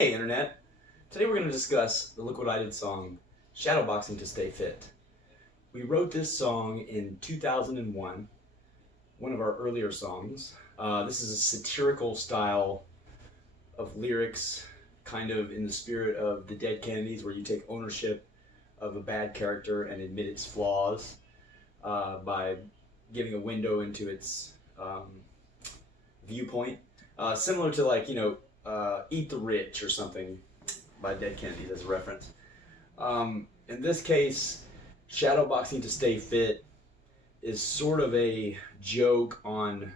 Hey Internet! Today we're going to discuss the Liquid song Shadowboxing to Stay Fit. We wrote this song in 2001, one of our earlier songs. This is a satirical style of lyrics, kind of in the spirit of the Dead Kennedys, where you take ownership of a bad character and admit its flaws by giving a window into its viewpoint. Similar to Eat the Rich or something by Dead Kennedys as a reference. In this case, Shadowboxing to Stay Fit is sort of a joke on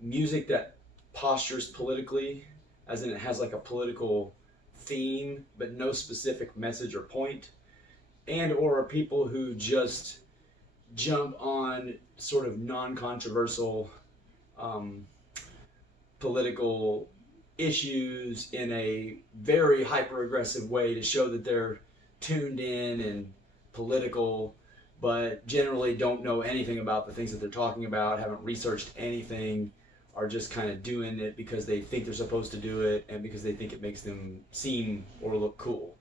music that postures politically, as in it has like a political theme but no specific message or point, and or people who just jump on sort of non-controversial political issues in a very hyper-aggressive way to show that they're tuned in and political, but generally don't know anything about the things that they're talking about, haven't researched anything, are just kind of doing it because they think they're supposed to do it and because they think it makes them seem or look cool.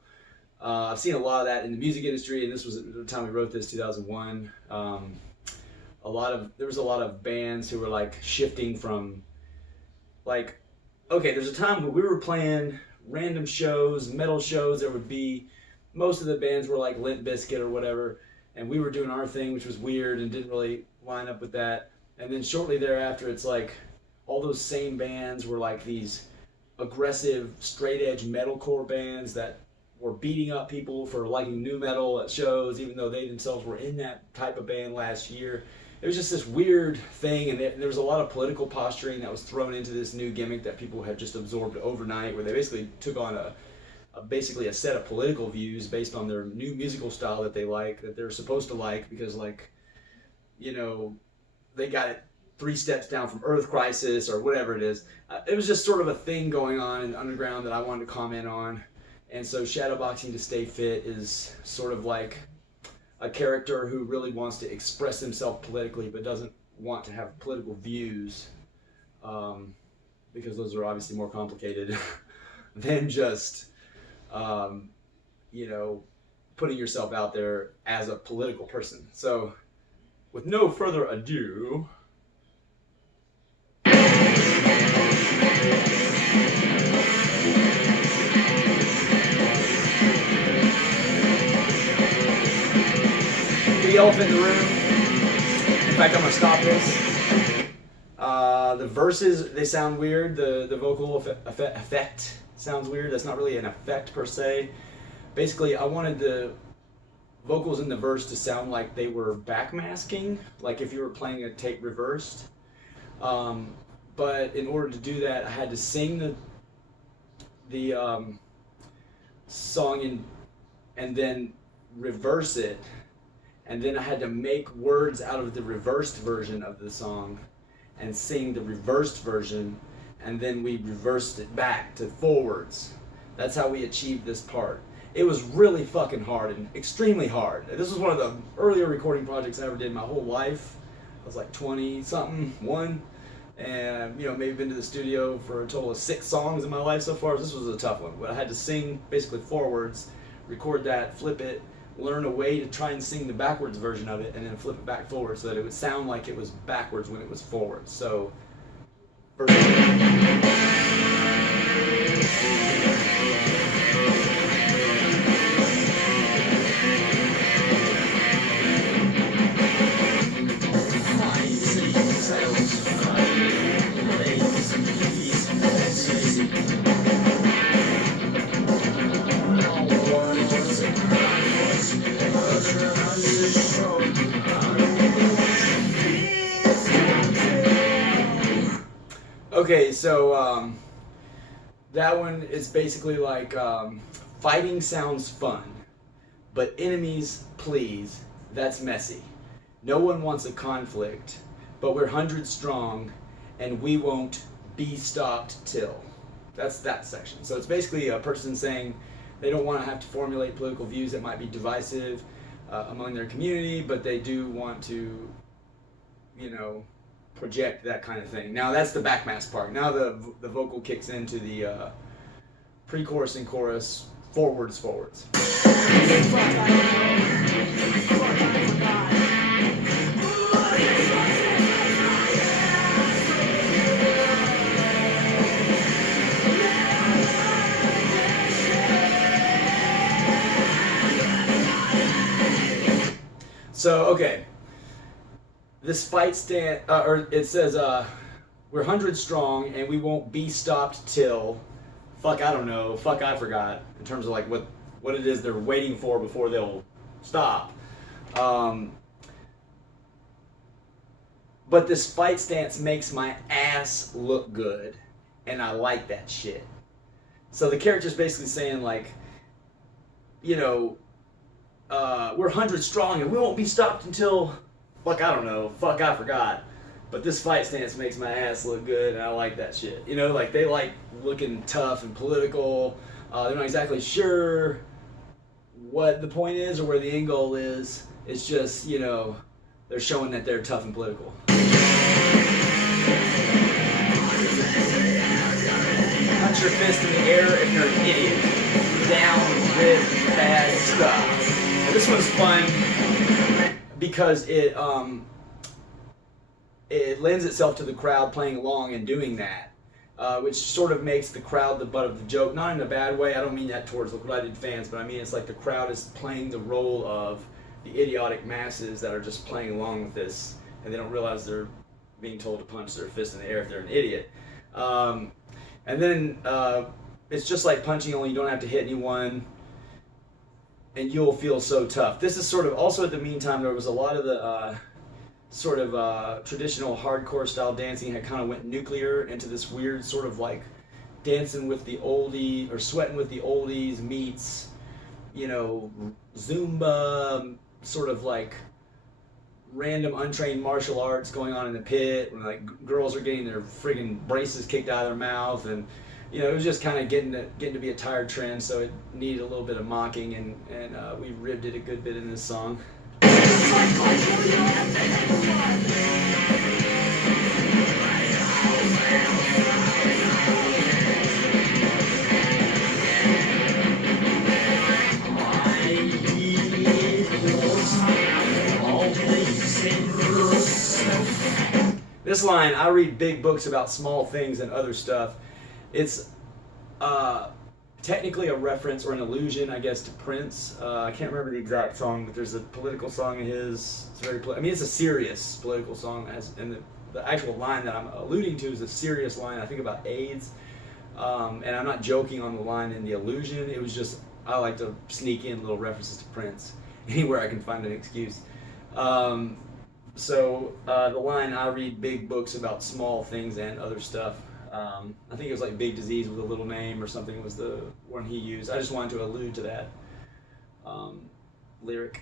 I've seen a lot of that in the music industry, and this was at the time we wrote this, 2001. There was a lot of bands who were like shifting from okay, there's a time when we were playing random shows, metal shows. There would be, most of the bands were like Limp Bizkit or whatever, and we were doing our thing, which was weird and didn't really line up with that. And then shortly thereafter, it's like all those same bands were like these aggressive, straight edge metalcore bands that were beating up people for liking new metal at shows, even though they themselves were in that type of band last year. It was just this weird thing, and there was a lot of political posturing that was thrown into this new gimmick that people had just absorbed overnight, where they basically took on basically a set of political views based on their new musical style that they like, that they're supposed to like, because they got it 3 steps down from Earth Crisis or whatever it is. It was just sort of a thing going on in the underground that I wanted to comment on. And so Shadowboxing to Stay Fit is sort of like a character who really wants to express himself politically but doesn't want to have political views, because those are obviously more complicated than just putting yourself out there as a political person. So with no further ado, the elephant in the room. In fact, I'm gonna stop this. The verses, they sound weird. The vocal effect sounds weird. That's not really an effect per se. Basically, I wanted the vocals in the verse to sound like they were backmasking, like if you were playing a tape reversed. But in order to do that, I had to sing the song and then reverse it. And then I had to make words out of the reversed version of the song and sing the reversed version, and then we reversed it back to forwards. That's how we achieved this part. It was really fucking hard and extremely hard. This was one of the earlier recording projects I ever did in my whole life. I was like 20-something, and maybe been to the studio for a total of 6 songs in my life so far. This was a tough one, but I had to sing basically forwards, record that, flip it, learn a way to try and sing the backwards version of it, and then flip it back forward so that it would sound like it was backwards when it was forward. So, okay, so that one is basically like fighting sounds fun, but enemies, please, that's messy. No one wants a conflict, but we're 100 strong, and we won't be stopped till. That's that section. So it's basically a person saying they don't want to have to formulate political views that might be divisive among their community, but they do want to, project that kind of thing. Now that's the backmask part. Now the vocal kicks into the pre-chorus and chorus, forwards. So, okay, this fight stand, or it says, we're 100 strong and we won't be stopped till, fuck, I don't know, fuck, I forgot, in terms of like what it is they're waiting for before they'll stop. But this fight stance makes my ass look good, and I like that shit. So the character's basically saying, like, you know, we're 100 strong and we won't be stopped until, fuck, I don't know, fuck, I forgot. But this fight stance makes my ass look good, and I like that shit. You know, like, they like looking tough and political. They're not exactly sure what the point is or where the end goal is. It's just, you know, they're showing that they're tough and political. Punch your fist in the air if you're an idiot. Down with bad stuff. Now, this one's fun because it lends itself to the crowd playing along and doing that, which sort of makes the crowd the butt of the joke. Not in a bad way. I don't mean that towards Look What I Did fans, but I mean it's like the crowd is playing the role of the idiotic masses that are just playing along with this, and they don't realize they're being told to punch their fist in the air if they're an idiot. And then it's just like punching, only you don't have to hit anyone, and you'll feel so tough. This is sort of also at the meantime there was a lot of the sort of traditional hardcore style dancing had kind of went nuclear into this weird sort of like dancing with the oldies or sweating with the oldies meets, you know, Zumba, sort of like random untrained martial arts going on in the pit, when like girls are getting their friggin' braces kicked out of their mouth, and you know, it was just kind of getting to be a tired trend, so it needed a little bit of mocking, and we ribbed it a good bit in this song. This line, I read big books about small things and other stuff. It's technically a reference or an allusion, I guess, to Prince. I can't remember the exact song, but there's a political song of his. It's very, I mean, it's a serious political song, and the actual line that I'm alluding to is a serious line. I think about AIDS, and I'm not joking on the line in the allusion. It was just, I like to sneak in little references to Prince anywhere I can find an excuse. So the line, I read big books about small things and other stuff. I think it was like Big Disease with a little name or something was the one he used. I just wanted to allude to that lyric.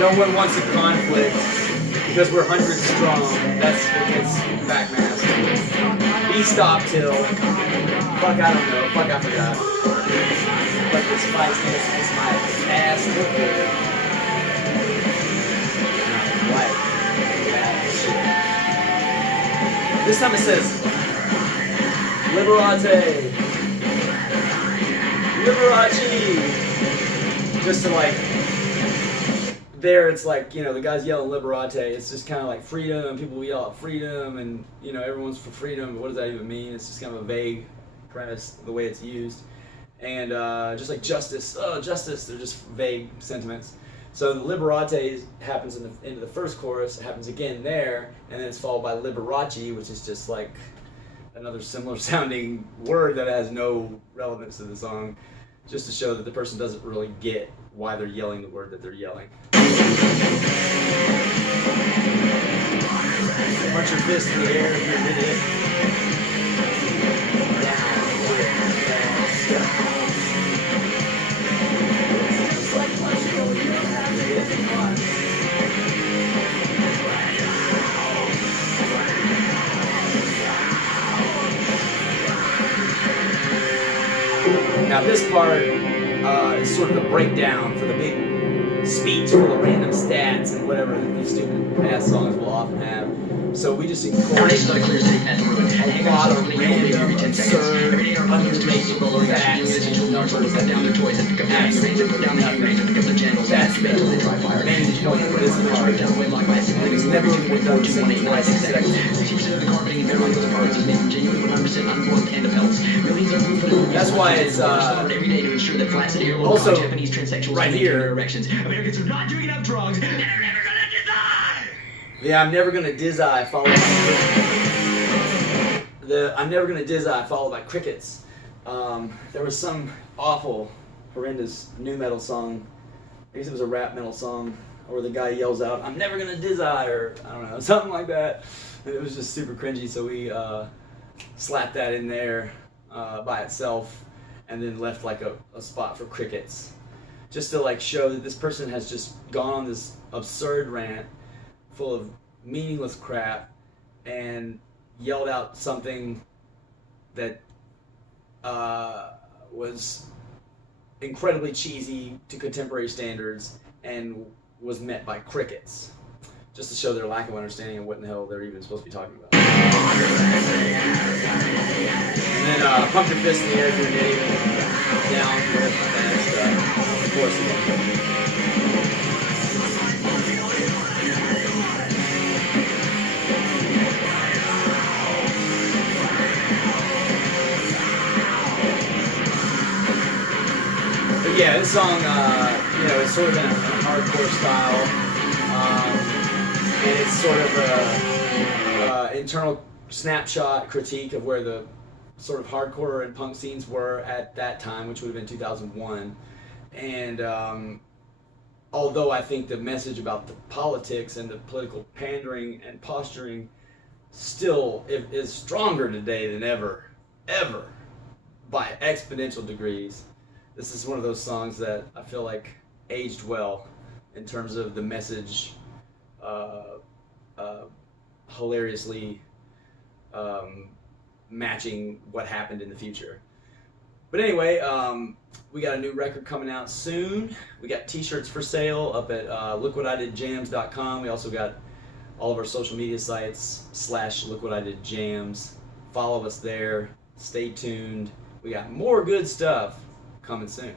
No one wants a conflict because we're 100 strong. That's what gets backmasked. Be stopped till, fuck, I don't know, fuck, I forgot. But this fight stance makes my ass look good. This time it says Liberate, Liberace. Just to like, there it's like, you know, the guys yelling Liberate. It's just kind of like freedom. People yell out freedom, and you know, everyone's for freedom. But what does that even mean? It's just kind of a vague premise, the way it's used. And just like justice, oh, justice. They're just vague sentiments. So the Liberate happens in the end of the first chorus, it happens again there, and then it's followed by Liberace, which is just like another similar sounding word that has no relevance to the song, just to show that the person doesn't really get why they're yelling the word that they're yelling. Punch your fist in the air if you're an idiot. Now this part is sort of the breakdown for the big speech full of random stats and whatever these stupid ass songs will often have. So we just included a lot of random, absurd, underrated facts and numbers that mean absolutely nothing. That's the main point of this part. And it's never even been done the same twice in seconds. That's why it's also right here. Americans are not doing enough drugs. Yeah, I'm never gonna dizzy followed by I'm never gonna dizzy followed by crickets. There was some awful, horrendous nu metal song. I guess it was a rap metal song where the guy yells out, "I'm never gonna dizzy," or I don't know, something like that. It was just super cringy, so we slapped that in there by itself, and then left like a spot for crickets, just to like show that this person has just gone on this absurd rant full of meaningless crap and yelled out something that was incredibly cheesy to contemporary standards and was met by crickets, just to show their lack of understanding of what in the hell they're even supposed to be talking about. And then pump your fist in the air if you're knitting down with that stuff. Of course, yeah, this song, it's sort of in a hardcore style, and it's sort of a internal snapshot critique of where the sort of hardcore and punk scenes were at that time, which would have been 2001. And although I think the message about the politics and the political pandering and posturing still is stronger today than ever, by exponential degrees. This is one of those songs that I feel like aged well in terms of the message, hilariously matching what happened in the future. But anyway, we got a new record coming out soon. We got t-shirts for sale up at lookwhatididjams.com. We also got all of our social media sites /lookwhatididjams. Follow us there. Stay tuned. We got more good stuff coming soon.